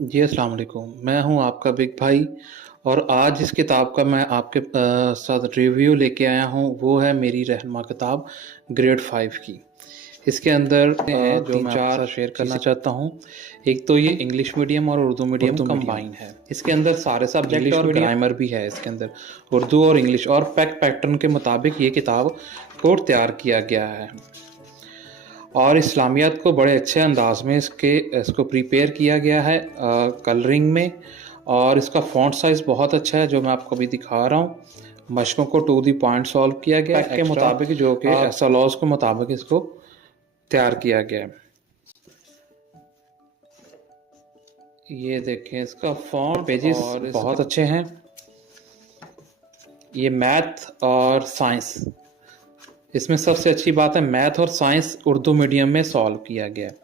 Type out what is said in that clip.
जी, अस्सलाम वालेकुम। मैं हूँ आपका बिग भाई और आज जिस किताब का मैं आपके साथ रिव्यू लेके आया हूँ, वो है मेरी रहनुमा किताब ग्रेड 5 की। इसके अंदर हैं जो मैं आपके साथ शेयर करना चाहता हूँ। एक तो ये इंग्लिश मीडियम और उर्दू मीडियम कंबाइन है। इसके अंदर सारे सब्जेक्ट और ग्रामर भी है इसके अंदर, उर्दू और इंग्लिश, और फैक्ट पैटर्न के मुताबिक ये किताब को तैयार किया गया है। और इस्लामियात को बड़े अच्छे अंदाज में इसको प्रिपेयर किया गया है कलरिंग में। और इसका फ़ॉन्ट साइज़ बहुत अच्छा है जो मैं आपको अभी दिखा रहा हूँ। मशकों को टू दी पॉइंट सॉल्व किया गया है के मुताबिक, जो कि एसएलओस के मुताबिक इसको तैयार किया गया है। ये देखें, इसका फ़ॉन्ट पेजेस बहुत अच्छे हैं। ये मैथ और साइंस, इसमें सबसे अच्छी बात है मैथ और साइंस उर्दू मीडियम में सॉल्व किया गया है।